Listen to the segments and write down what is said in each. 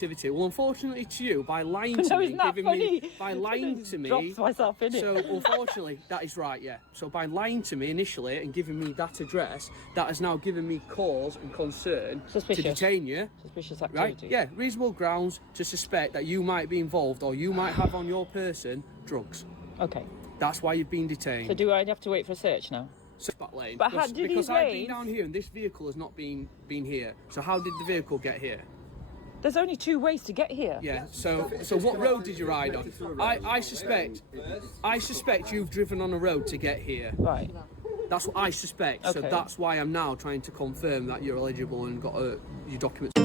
activity. Well, unfortunately to you, by lying to me, by lying to me, drops myself in it. So unfortunately, that is right, yeah. So by lying to me initially and giving me that address, that has now given me cause and concern to detain you. Suspicious activity. Right? Yeah, reasonable grounds to suspect that you might be involved or you might have on your person drugs. Okay. That's why you've been detained. So do I have to wait for a search now? Lane. But how did because he I've been down here and this vehicle has not been here. So how did the vehicle get here? There's only 2 ways to get here. Yeah. So what road did you ride on? I suspect you've driven on a road to get here. Right. That's what I suspect. Okay. So that's why I'm now trying to confirm that you're eligible and got your documents.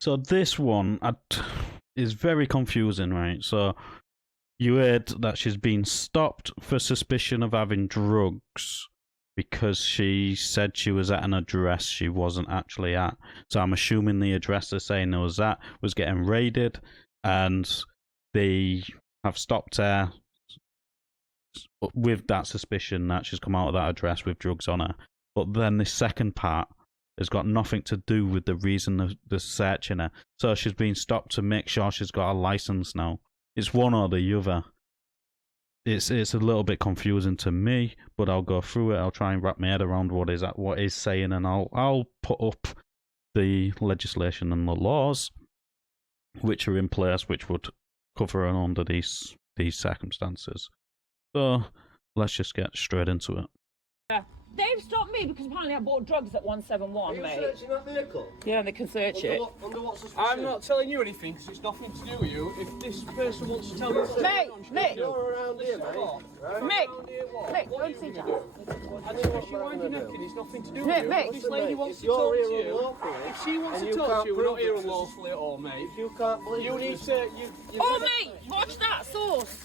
So this one is very confusing, right? So you heard that she's been stopped for suspicion of having drugs because she said she was at an address she wasn't actually at. So I'm assuming the address they're saying there was at was getting raided, and they have stopped her with that suspicion that she's come out of that address with drugs on her. But then the second part has got nothing to do with the reason they're searching her. So she's been stopped to make sure she's got a license now. It's one or the other. It's a little bit confusing to me, but I'll go through it. I'll try and wrap my head around what is saying, and I'll put up the legislation and the laws which are in place, which would cover her under these circumstances. So let's just get straight into it. Yeah. They've stopped me because apparently I bought drugs at 171, mate. Are you searching that vehicle? Yeah, they can search it. Under what suspicion? I'm not telling you anything because it's nothing to do with you. If this person wants to tell you something, Mate, You're around here, mate. Right? Mick, go and see Jack. I don't know what you wind your neck in. It's nothing to do with you. Mick. If this lady wants If to you're talk to here you, unlawfully, if she wants and to you talk can't to you, we're not prove here it, unlawfully at all, mate. If you can't believe You it, need to. Oh, mate, watch that sauce.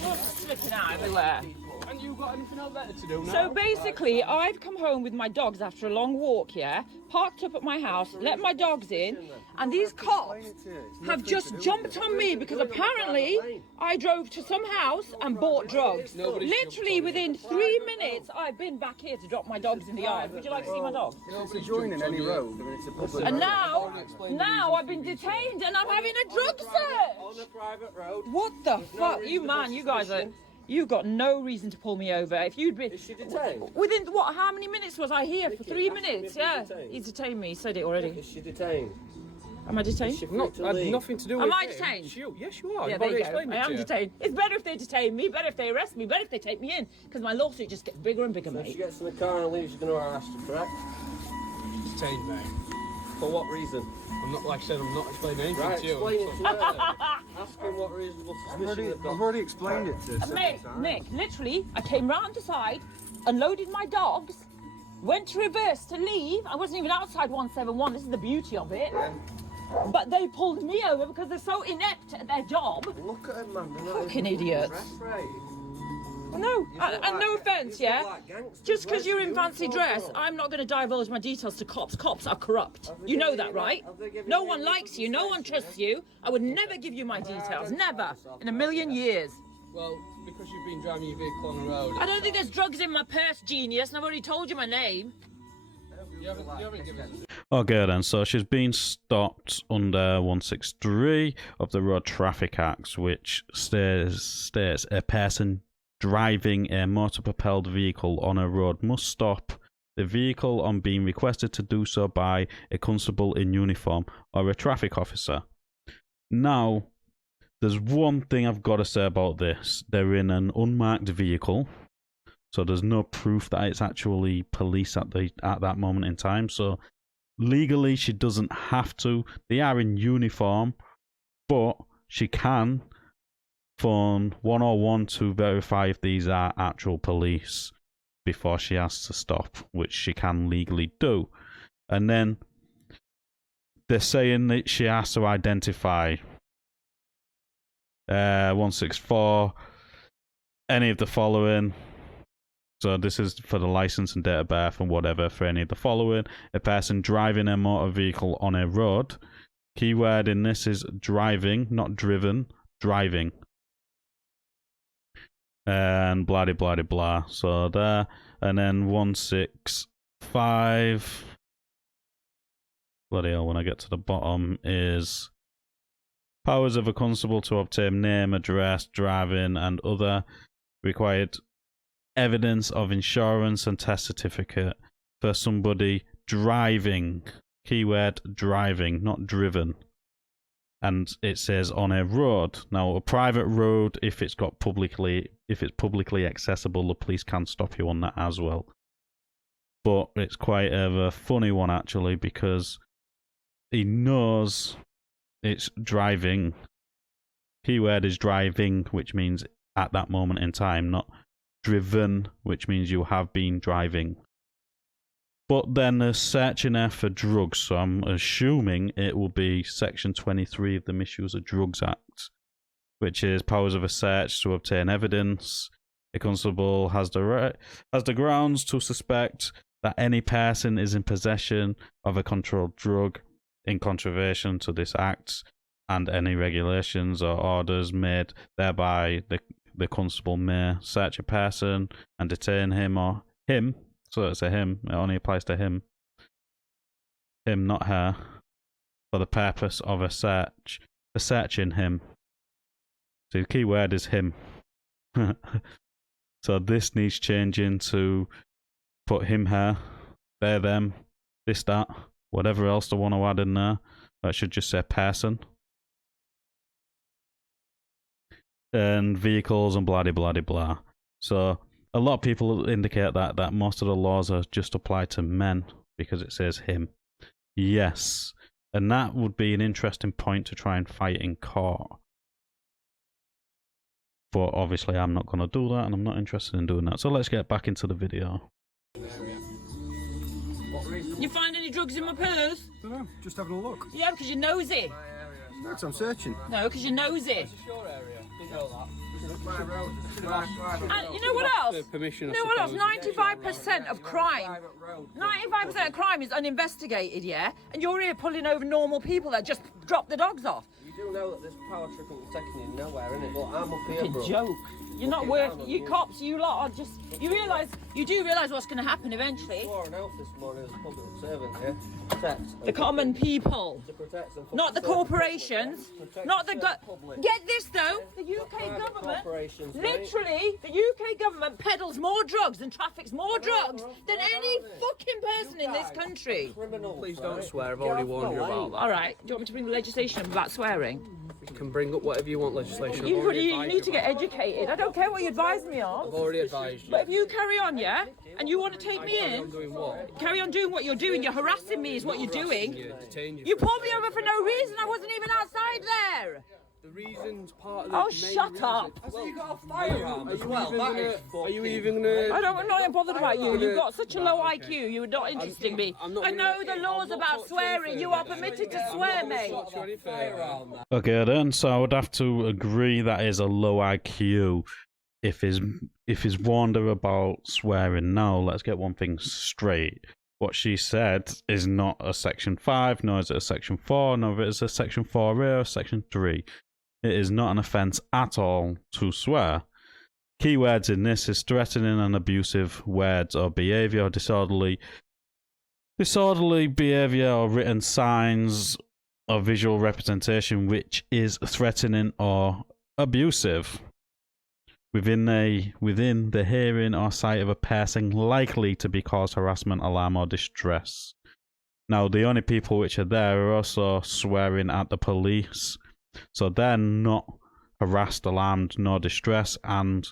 Sauce slipping out everywhere. And you got anything else better to do now? So basically, I've come home with my dogs after a long walk, yeah? Parked up at my house, let my dogs in, and these cops have just jumped on me because apparently I drove to some house and bought drugs. Literally within 3 minutes, I've been back here to drop my dogs in the yard. Would you like to see my dogs? Nobody's joining any road. I mean, it's a public And now I've been detained and I'm having a drug search. on a private road. What the fuck? You guys are... You've got no reason to pull me over. If you'd been... Is she detained? Within, what, how many minutes was I here? For 3 minutes, me if yeah. you're detained. He detained me, he said it already. Is she detained? Am I Is detained? she free Not, to had leave? nothing to do with Am I him. detained? It's you. Yes, you are. Yeah, You've there already you go. explained I it am to you. detained. It's better if they detain me, better if they arrest me, better if they take me in, because my lawsuit just gets bigger and bigger, So if she mate. gets in the car and leaves, she's going to arrest her, correct? Detained, mate. For what reason? I'm not, like I said, I'm not explaining anything Right, to you. explain it to her then. Ask him what reasonable suspicion they've got. I've already explained it to her. Mick, literally, I came round the side, unloaded my dogs, went to reverse to leave. I wasn't even outside 171. This is the beauty of it. But they pulled me over because they're so inept at their job. Look at him, man. They're not Fucking even idiots. dressed right. No, and no offence, yeah? Like gangsters, Just because where's you're the in fancy uniform dress, from? I'm not going to divulge my details to cops. Cops are corrupt. Have they You know given that, you right? have they given No you one any likes you, no one compensation, trusts you. I would never give you my details, never, in a million years. Well, because you've been driving your vehicle on the road. I don't think there's drugs in my purse, genius, and I've already told you my name. You haven't given us. Okay then, so she's been stopped under 163 of the Road Traffic Act, which states a person driving a motor-propelled vehicle on a road must stop the vehicle on being requested to do so by a constable in uniform or a traffic officer. Now, there's one thing I've got to say about this. They're in an unmarked vehicle, so there's no proof that it's actually police at that moment in time. So legally, she doesn't have to. They are in uniform, but she can phone 101 to verify if these are actual police before she has to stop, which she can legally do. And then they're saying that she has to identify 164 any of the following. So this is for the license and date of birth and whatever for any of the following. A person driving a motor vehicle on a road. Keyword in this is driving, not driven. Driving. And blah blah blah blah. So there. And then 165. Bloody hell, when I get to the bottom is powers of a constable to obtain name, address, driving, and other required evidence of insurance and test certificate for somebody driving. Keyword driving, not driven. And it says on a road. Now, a private road, if it's publicly accessible, the police can stop you on that as well. But it's quite a funny one actually, because he knows it's driving. Keyword is driving, which means at that moment in time, not driven, which means you have been driving. But then there's searching there for drugs, so I'm assuming it will be Section 23 of the Misuse of Drugs Act, which is powers of a search to obtain evidence. A constable has the grounds to suspect that any person is in possession of a controlled drug in contravention to this act, and any regulations or orders made thereby the constable may search a person and detain him or him. So it's a him, it only applies to him. Him, not her. For the purpose of a search. For searching him. So the key word is him. So this needs changing to put him, her, they, them, this, that, whatever else they want to add in there. That should just say person. And vehicles and blah, blah, blah, blah. So a lot of people indicate that most of the laws are just applied to men because it says him. Yes. And that would be an interesting point to try and fight in court. But obviously I'm not going to do that, and I'm not interested in doing that. So let's get back into the video. You find any drugs in my purse? No, just having a look. Yeah, because you're nosy. No, 'cause I'm searching. No, because you're nosy. It's your area. Didn't know that. And you know what else? Permission, You know what else? 95% of crime. 95% of crime is uninvestigated, yeah? And you're here pulling over normal people that just drop the dogs off. You do know that this power trick will be taking you nowhere, innit? But I'm up here, It's bro. a joke. You're not worth. You cops, you lot are just. You do realise what's going to happen eventually. Swore an oath this morning as a public servant, yeah? Protect. The common people. To protect them. Not the corporations. Not the public. Get this though, the UK Private government, corporations, mate. literally, the UK government peddles more drugs and traffics more drugs than any fucking person in this country. Criminals, Please don't right? swear, I've already warned you about that. All right, do you want me to bring the legislation up about swearing? You can bring up whatever you want legislation. You need to get educated. I don't care what you advise me I've on. already advised you. But if you carry on, yeah, and you want to take me I'm in, doing what? carry on doing what you're doing. You're harassing me is what you're doing. You, detain you. You pulled me over for no reason. I wasn't even outside there. The reason's part of the Oh, main shut reason. up. So you got a firearm as well? That is Are you even gonna... I'm not bothered about you. You've got such a low IQ. You're not interested in me. I'm not I gonna- know the laws about swearing. You are permitted to swear, mate. Okay then, so I would have to agree that is a low IQ if he's warned her about swearing. Now, let's get one thing straight. What she said is not a Section 5, nor is it a Section 4, nor is it a Section 4A or Section 3. It is not an offence at all to swear. Keywords in this is threatening and abusive words or behaviour, disorderly behaviour or written signs or visual representation which is threatening or abusive within the hearing or sight of a person likely to be cause harassment, alarm or distress. Now, the only people which are there are also swearing at the police. So they're not harassed, alarmed, nor distressed, and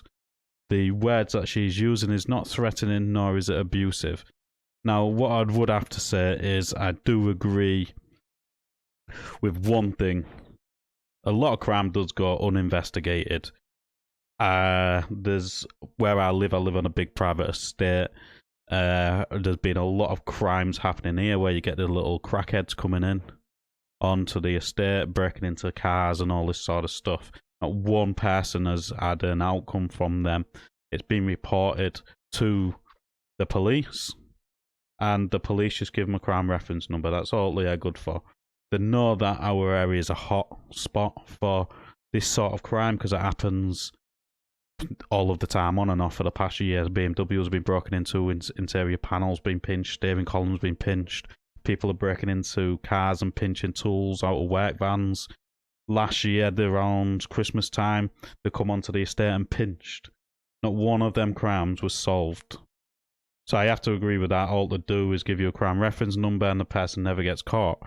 the words that she's using is not threatening, nor is it abusive. Now, what I would have to say is I do agree with one thing. A lot of crime does go uninvestigated. There's where I live on a big private estate. There's been a lot of crimes happening here where you get the little crackheads coming in onto the estate, breaking into cars and all this sort of stuff. Not one person has had an outcome from them. It's been reported to the police, and the police just give them a crime reference number. That's all they are good for. They know that our area is a hot spot for this sort of crime because it happens all of the time, on and off for the past years. BMW's been broken into, interior panels been pinched, steering columns been pinched. People are breaking into cars and pinching tools out of work vans. Last year, around Christmas time, they come onto the estate and pinched. Not one of them crimes was solved. So I have to agree with that. All they do is give you a crime reference number and the person never gets caught.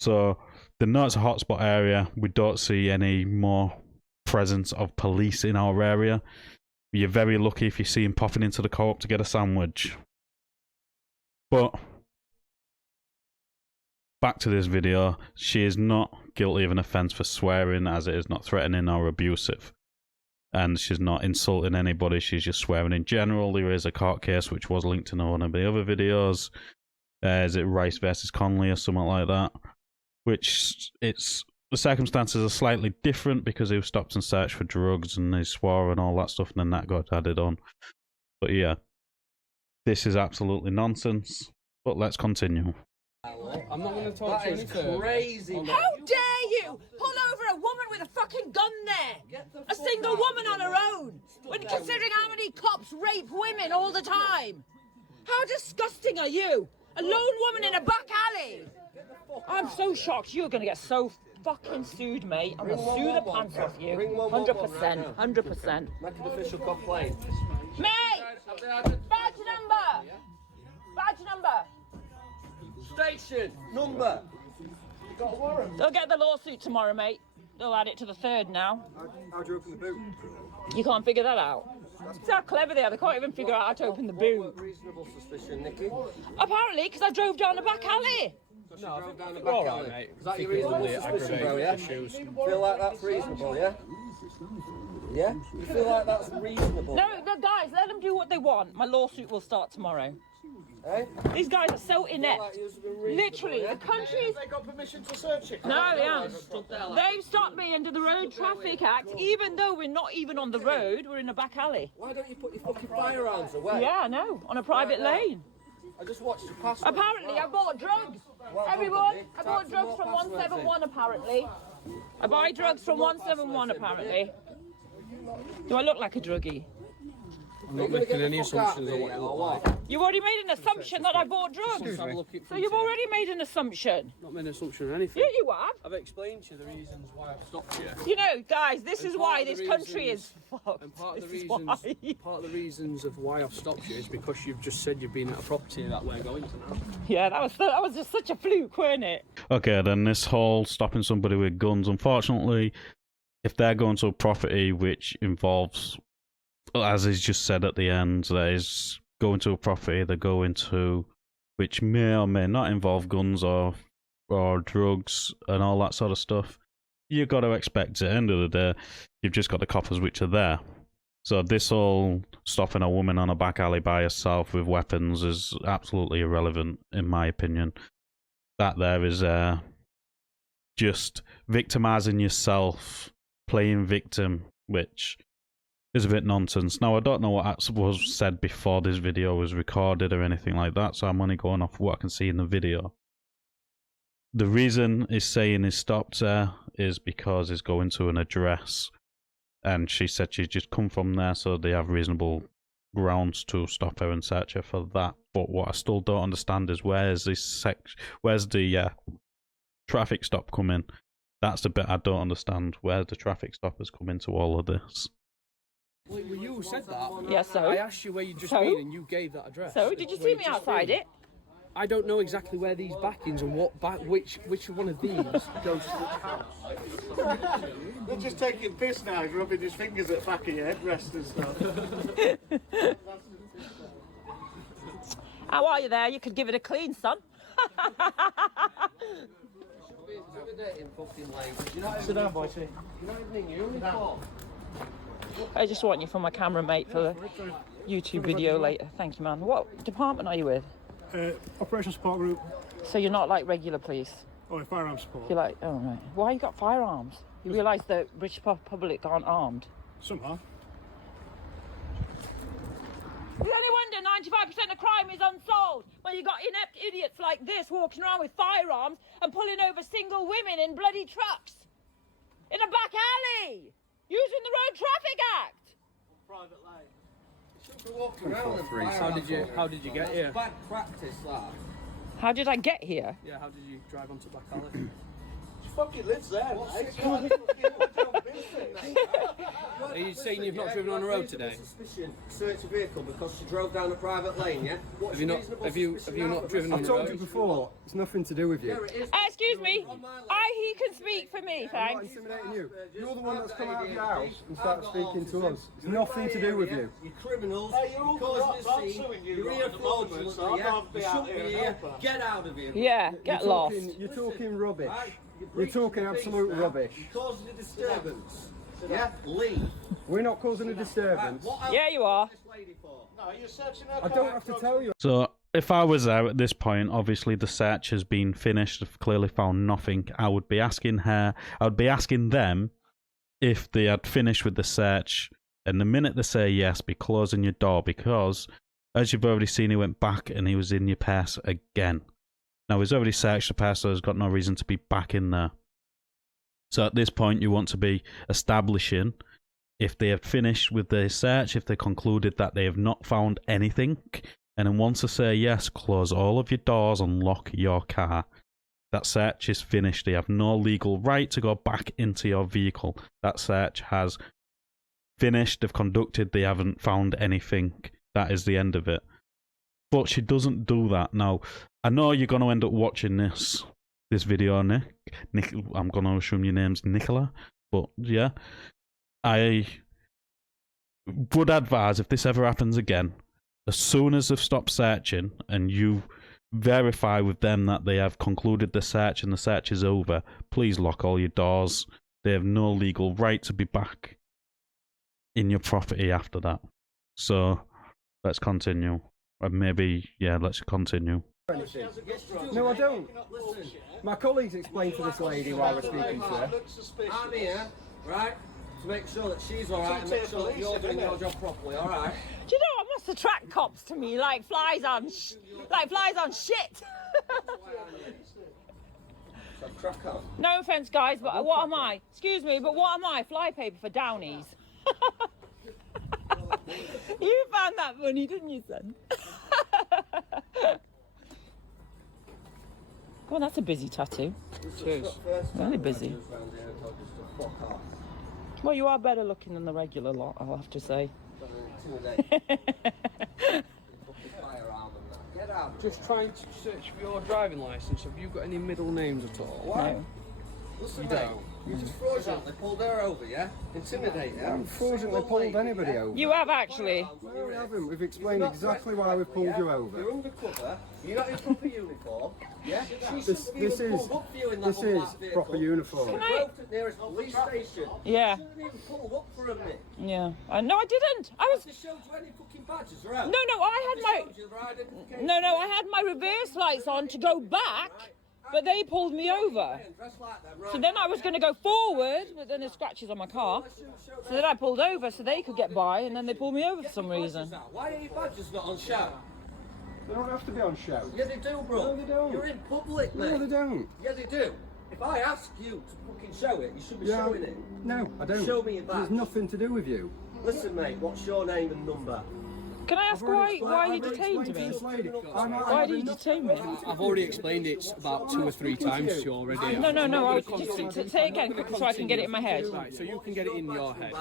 So they know it's a hotspot area. We don't see any more presence of police in our area. You're very lucky if you see him popping into the co-op to get a sandwich. But back to this video, she is not guilty of an offence for swearing, as it is not threatening or abusive. And she's not insulting anybody, she's just swearing in general. There is a court case which was linked in one of the other videos. Is it Rice versus Conley or something like that? Which, the circumstances are slightly different because he was stopped and searched for drugs and he swore and all that stuff, and then that got added on. But yeah, this is absolutely nonsense. But let's continue. I'm not going to talk to you any further. Crazy. How dare you pull over a woman with a fucking gun there? A single woman on her own. When considering how many cops rape women all the time. How disgusting are you? A lone woman in a back alley. I'm so shocked. You're going to get so fucking sued, mate. I'm going to sue the pants off you. 100%. 100%. Make an official complaint. Mate! Badge number! Badge number! Station number. You got a warrant? They'll get the lawsuit tomorrow, mate. They'll add it to the 3rd now. How'd you open the boot? You can't figure that out. See how clever they are. They can't even figure out how to open the boot. Reasonable suspicion, Nicky. Apparently, because I drove down the back alley. No, drove down the You're back all alley. right, mate. Is that your reasonable suspicion, bro, yeah? Feel like that's reasonable, yeah? Yeah? You feel like that's reasonable? No, guys, let them do what they want. My lawsuit will start tomorrow. Eh? These guys are so inept. Like you've been reasonable, Literally, yeah? the country's... They got permission to search it. No, they haven't. They've stopped me under the Road Traffic Act, even though we're not even on the road, we're in a back alley. Why don't you put your fucking firearms away? Yeah, I know, on a private lane. I just watched you pass. Apparently, I bought drugs. Everyone, I bought drugs from 171, apparently. I buy drugs from 171, apparently. Do I look like a druggie? I'm not making any assumptions on what you look like. You've already made an assumption that I bought drugs. So you've already made an assumption. Not made an assumption on anything. Yeah, you have. I've explained to you the reasons why I've stopped you. You know, guys, this is why part of this the country is reasons- fucked. And part of the This is reasons, why. part of the reasons of why I've stopped you is because you've just said you've been at a property that we're going to now. Yeah, that was just such a fluke, wasn't it? Okay, then this whole stopping somebody with guns, unfortunately, if they're going to a property which involves, as is just said at the end, that is going to a property they're going to which may or may not involve guns or drugs and all that sort of stuff, you've got to expect at the end of the day, you've just got the coppers which are there. So this whole stopping a woman on a back alley by herself with weapons is absolutely irrelevant, in my opinion. That there is just victimising yourself, playing victim, which is a bit nonsense. Now, I don't know what was said before this video was recorded or anything like that, so I'm only going off what I can see in the video. The reason he's saying he stopped her is because he's going to an address, and she said she's just come from there, so they have reasonable grounds to stop her and search her for that. But what I still don't understand is where's the traffic stop coming? That's the bit I don't understand. Where's the traffic stoppers come into all of this? Well, you said that. Yeah, so? I asked you where you'd just So? been and you gave that address. So, did you Where see you'd me just outside been. it? I don't know exactly where these backings and which one of these goes to which house. They're just taking piss now, rubbing his fingers at the back of your headrest and stuff. How are you there? You could give it a clean, son. Sit down, boy. I just want you for my camera, mate, for the YouTube video later. Thank you, man. What department are you with? Operation Support Group. So you're not like regular police? Oh, firearms support. You're like, oh, right. Why you got firearms? You realise the British public aren't armed? Somehow. It's only wonder 95% of crime is unsolved when you got inept idiots like this walking around with firearms and pulling over single women in bloody trucks in a back alley. Using the Road Traffic Act. Private lane. Shouldn't be walking around and fire How did you get here? Bad practice, that. How did I get here? Yeah, how did you drive onto Black Alley? She fucking lives there. Are you saying you've not driven on the road today? Suspicion. Search a vehicle because she drove down a private lane, yeah? Have you not driven on I've the told you road? before, it's nothing to do with you. Excuse me. He can speak for me, I'm not thanks. intimidating you. You're the one that's come out of your house and started speaking to us. It's nothing to do with you. You're criminals. Hey, you're all causing corrupt. a scene. I'm suing you You're lot here at the moment, fraudulently, so I'd yeah? rather be You out shouldn't here be and here. help her. Get out of here. Yeah, get lost. You're talking rubbish. Right? You're talking absolute rubbish. You're causing a disturbance. Yeah? Leave. We're not causing a disturbance. What else Yeah, you are. this lady for? No, you're searching her I don't have to tell you. So if I was there at this point, obviously the search has been finished. I've clearly found nothing. I would be asking them if they had finished with the search. And the minute they say yes, be closing your door, because as you've already seen, he went back and he was in your purse again. Now he's already searched the purse, so there's got no reason to be back in there. So at this point, you want to be establishing if they have finished with their search, if they concluded that they have not found anything, and then once they say yes, close all of your doors and lock your car. That search is finished. They have no legal right to go back into your vehicle. That search has finished. They've conducted. They haven't found anything. That is the end of it. But she doesn't do that. Now, I know you're going to end up watching this video, Nick. I'm going to assume your name's Nicola. But yeah, I would advise, if this ever happens again, as soon as they've stopped searching and you verify with them that they have concluded the search and the search is over, please lock all your doors. They have no legal right to be back in your property after that. So let's continue. Maybe, yeah, let's continue. No, I don't. Listen, My colleagues explained to this lady while we're speaking to her. Looks suspicious. I'm here, right, to make sure that she's alright and make sure that you're doing your job properly, alright? Do you know what must attract cops to me like flies on shit? So crack on. No offence, guys, but what am I? Excuse me, but what am I? Flypaper for Downies. You found that funny, didn't you, son? Well, that's a busy tattoo. Cheers. Very busy. Well, you are better looking than the regular lot, I'll have to say. Get out. Just trying to search for your driving licence. Have you got any middle names at all? No. Listen, You mate, don't. you just fraudulently pulled her over, yeah? Intimidate her. I haven't fraudulently pulled anybody over. You have actually. No, we haven't. We've explained exactly why we've pulled you over. You're undercover. You're not in proper uniform. Yeah? This is proper uniform. Can I- Drove to the nearest police station. Yeah. Shouldn't even pulled up for a minute. Yeah. No, I didn't. I was. They showed you any fucking badges around? No, I had Showed you their identification. my. No, I had my reverse lights on to go back, but they pulled me over. Dressed like that, right? So then I was going to go forward, but then there's scratches on my car. So then I pulled over so they could get by, and then they pulled me over for some reason. Why are your badges not on show? They don't have to be on show. Yeah, they do, bro. No, they don't. You're in public, mate. No, they don't. Yeah, they do. If I ask you to fucking show it, you should be Yeah. showing it. No, I don't. Show me your badge. There's nothing to do with you. Listen, mate, what's your name and number? Can I ask why you detained me? Why did you detain me? I've already explained it about 2 or 3 times to you already. No. Just say it again quickly so I can get it in my head. Right, so you can get it in your head.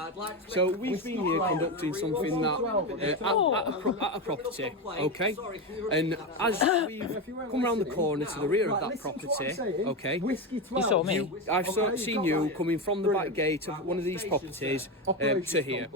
So we've been here conducting something that at a property, okay? And as we've come around the corner to the rear of that property, okay? You saw me. I've seen you coming from the back gate of one of these proproperties to here.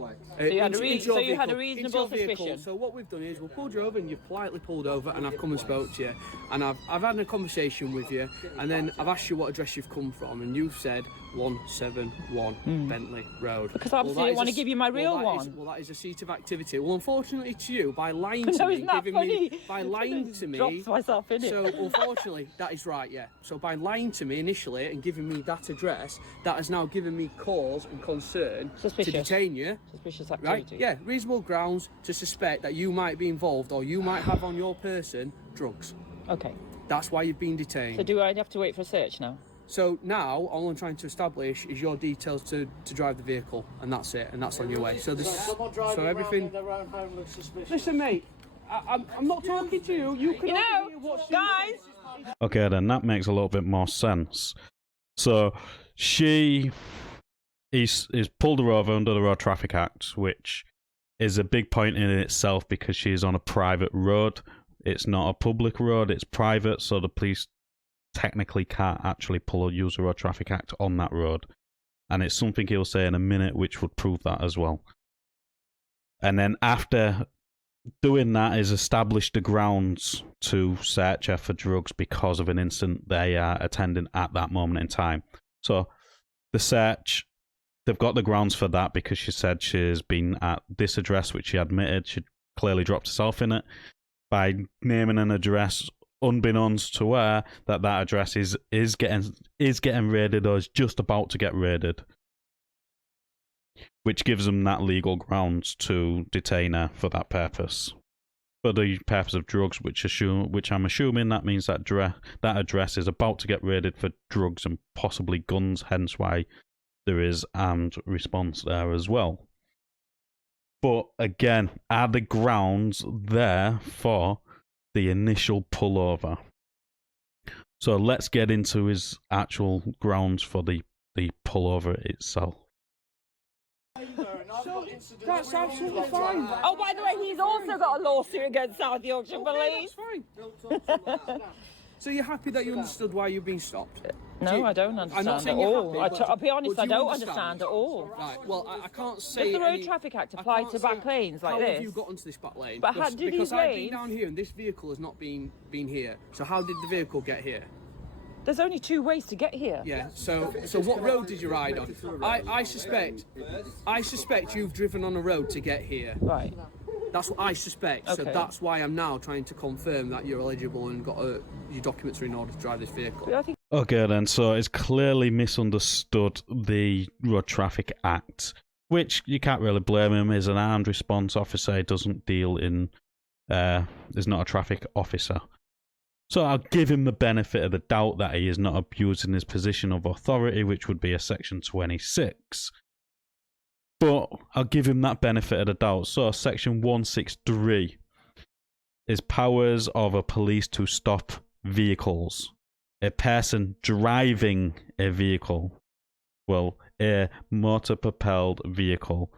So you had a reasonable suspicion. So what we've done is we've pulled you over and you've politely pulled over and I've come and spoke to you and I've had a conversation with you and then I've asked you what address you've come from and you've said 171 Bentley Road. Because obviously I didn't want to give you my real one. That is a seat of activity. Well, unfortunately to you, by lying to No, me, isn't that giving me, funny? by lying to me, Dropped myself in it. so unfortunately, that is right, yeah. So by lying to me initially and giving me that address, that has now given me cause and concern Suspicious. to detain you. Suspicious Right? activity. Yeah, reasonable grounds to suspect that you might be involved or you might have on your person drugs. Okay. That's why you've been detained. So do I have to wait for a search now? So now all I'm trying to establish is your details to drive the vehicle, and that's it, and that's on your way. So this, so everything. Listen, mate, I'm not talking to you. You can hear what guys. Okay, then that makes a little bit more sense. So he's pulled her over under the Road Traffic Act, which is a big point in itself because she's on a private road. It's not a public road, it's private, so the police technically can't actually use the Road Traffic Act on that road. And it's something he'll say in a minute which would prove that as well. And then after doing that is establish the grounds to search her for drugs because of an incident they are attending at that moment in time. So the search, they've got the grounds for that because she said she's been at this address, which she admitted she clearly dropped herself in it. By naming an address unbeknownst to her that address is getting raided or is just about to get raided, which gives them that legal grounds to detain her for that purpose, for the purpose of drugs. Which I'm assuming that means that address is about to get raided for drugs and possibly guns. Hence why there is armed response there as well. But again, are the grounds there for the initial pullover? So let's get into his actual grounds for the pullover itself. That's absolutely fine. Oh, by the way, he's also got a lawsuit against South Yorkshire Police. That's fine. So you're happy that you understood why you've been stopped? No, I don't understand at all. I'll be honest, I don't understand at all. Right, well, I can't say... Does the Road Traffic Act apply to back lanes like this? How have you got onto this back lane? But how do because these I've lanes... been down here and this vehicle has not been here. So how did the vehicle get here? There's only two ways to get here. Yeah, so what road did you ride on? I suspect you've driven on a road to get here. Right. That's what I suspect. Okay. So that's why I'm now trying to confirm that you're eligible and got your documents are in order to drive this vehicle. I think... Okay then, so it's clearly misunderstood the Road Traffic Act, which you can't really blame him. He's an armed response officer. He doesn't deal in... is not a traffic officer. So I'll give him the benefit of the doubt that he is not abusing his position of authority, which would be a Section 26. But I'll give him that benefit of the doubt. So Section 163 is powers of a police to stop vehicles. A person driving a vehicle. Well, a motor-propelled vehicle.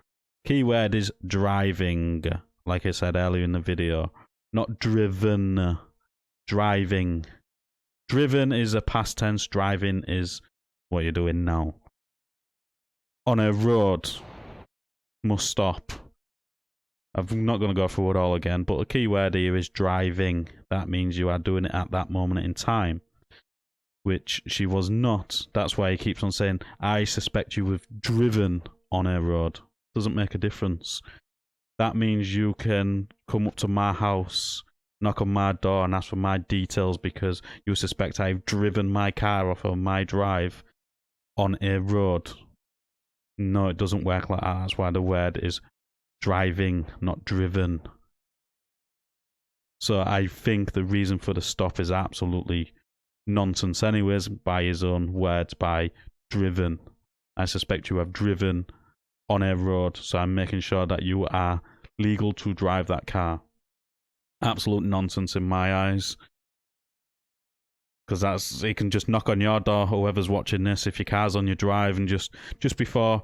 Keyword is driving, like I said earlier in the video. Not driven. Driving. Driven is a past tense. Driving is what you're doing now. On a road. Must stop. I'm not going to go through it all again, but the key word here is driving. That means you are doing it at that moment in time, which she was not. That's why he keeps on saying, I suspect you have driven on a road. Doesn't make a difference. That means you can come up to my house, knock on my door and ask for my details because you suspect I've driven my car off of my drive on a road. No, it doesn't work like that. That's why the word is driving, not driven. So I think the reason for the stop is absolutely nonsense anyways, by his own words, by driven. I suspect you have driven on a road, so I'm making sure that you are legal to drive that car. Absolute nonsense in my eyes. Because he can just knock on your door, whoever's watching this, if your car's on your drive, and just before,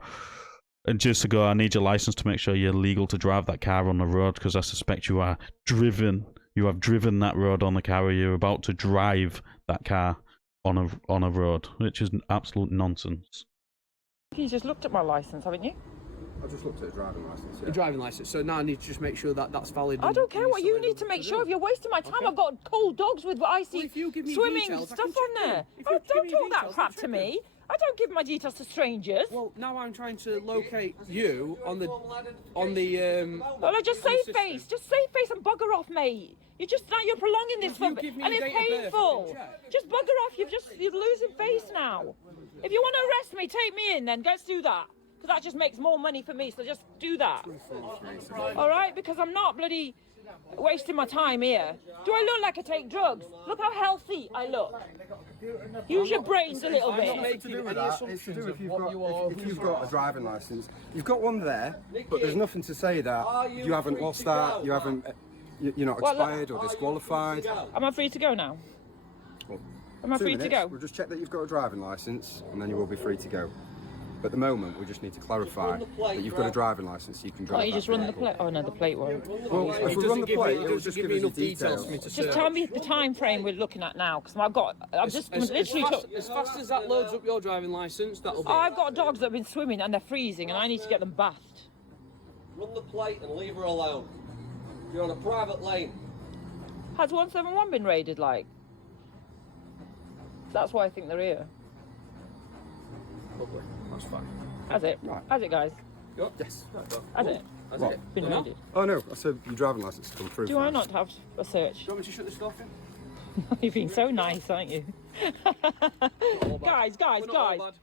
and just to go, I need your license to make sure you're legal to drive that car on the road, because I suspect you have driven that road on the car, or you're about to drive that car on a road, which is absolute nonsense. You just looked at my license, haven't you? I just looked at a driving licence. The driving licence. So now I need to just make sure that that's valid. I don't care what you need to make sure of. You're wasting my time. Okay. I've got cold dogs with icy swimming details, stuff on there. Oh, don't talk that crap to me. I don't give my details to strangers. Well, now I'm trying to locate you on the Well, just save face. Just save face and bugger off, mate. You're prolonging this for, and it's painful. Just bugger off. You're losing face now. If you want to arrest me, take me in. Then let's do that. Because that just makes more money for me, so just do that. All right? Because I'm not bloody wasting my time here. Do I look like I take drugs? Look how healthy I look. Use your brains a little I'm not bit. making to do with any that. It's assumptions to do of if you've what got, you are. if you've got a driving licence. You've got one there, but there's nothing to say that you haven't lost that, you haven't, you're not expired or disqualified. Am I free to go now? Well, Am I 2 free to minutes, go? We'll just check that you've got a driving licence, and then you will be free to go. But at the moment, we just need to clarify that you've got a driving licence, so you can drive. Can't you that just run the vehicle. plate? Oh no, the plate won't. Well, if we run the plate, it will just give us the enough details details. for me to Just tell me the time frame we're looking at now, because I've just literally. As fast as that loads up your driving licence, that'll be. I've got dogs that have been swimming and they're freezing, and I need to get them bathed. Run the plate and leave her alone. You're on a private lane. Has 171 been raided? Like, that's why I think they're here. Lovely. That's fine. Has it? Right. Has it, guys? Yes. Has it? That's What? it. Been raided? Oh no, I said your driving licence has come through. Do I not have a search? Do you want me to shut this door in? You've been so nice, aren't you? guys. We're not all bad.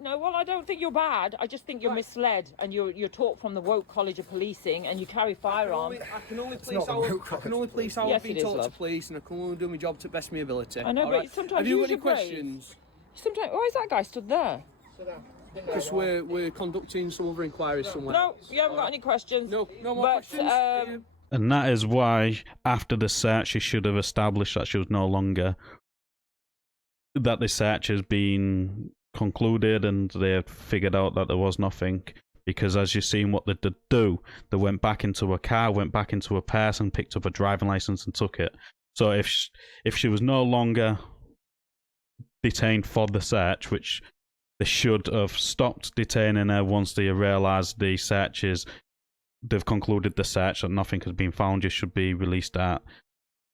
No, well, I don't think you're bad. I just think you're misled, and you're taught from the woke College of Policing, and you carry firearms. I can only police not the how woke I can only police how Yes, I've been it is, taught to love. police, and I can only do my job to the best of my ability. I know, all but right? sometimes have you use got any your brains. questions? Sometimes, why is that guy stood there? Because we're conducting some other inquiries somewhere. No, you haven't got any questions. No more But, questions. And that is why, after the search, she should have established that she was no longer. That the search has been concluded and they have figured out that there was nothing. Because as you've seen what they did do, they went back into a car, went back into a person, picked up a driving license and took it. So if she was no longer detained for the search, which they should have stopped detaining her once they realised the searches, they've concluded the search that nothing has been found, you should be released at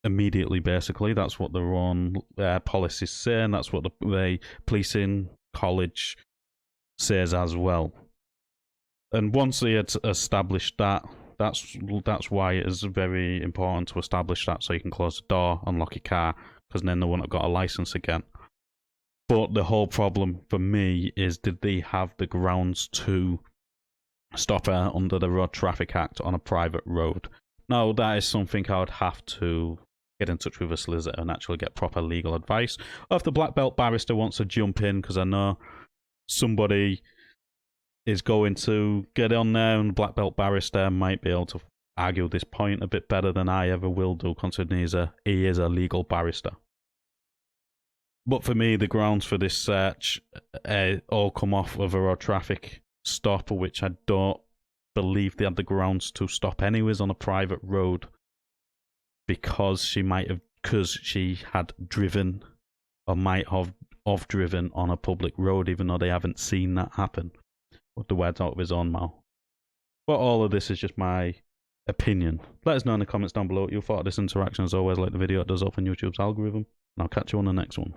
immediately, basically. That's what their own policies say, and that's what the policing college says as well. And once they had established that, that's why it is very important to establish that, so you can close the door, unlock your car, because then they wouldn't have got a license again. But the whole problem for me is, did they have the grounds to stop her under the Road Traffic Act on a private road? Now, that is something I would have to get in touch with a solicitor and actually get proper legal advice. Or if the black belt barrister wants to jump in, because I know somebody is going to get on there, and the black belt barrister might be able to argue this point a bit better than I ever will do, considering he is a legal barrister. But for me, the grounds for this search all come off of a road traffic stop, which I don't believe they had the grounds to stop anyways on a private road, because she had driven or might have driven on a public road, even though they haven't seen that happen. With the words out of his own mouth. But all of this is just my opinion. Let us know in the comments down below what you thought of this interaction. As always, like the video, it does open YouTube's algorithm. And I'll catch you on the next one.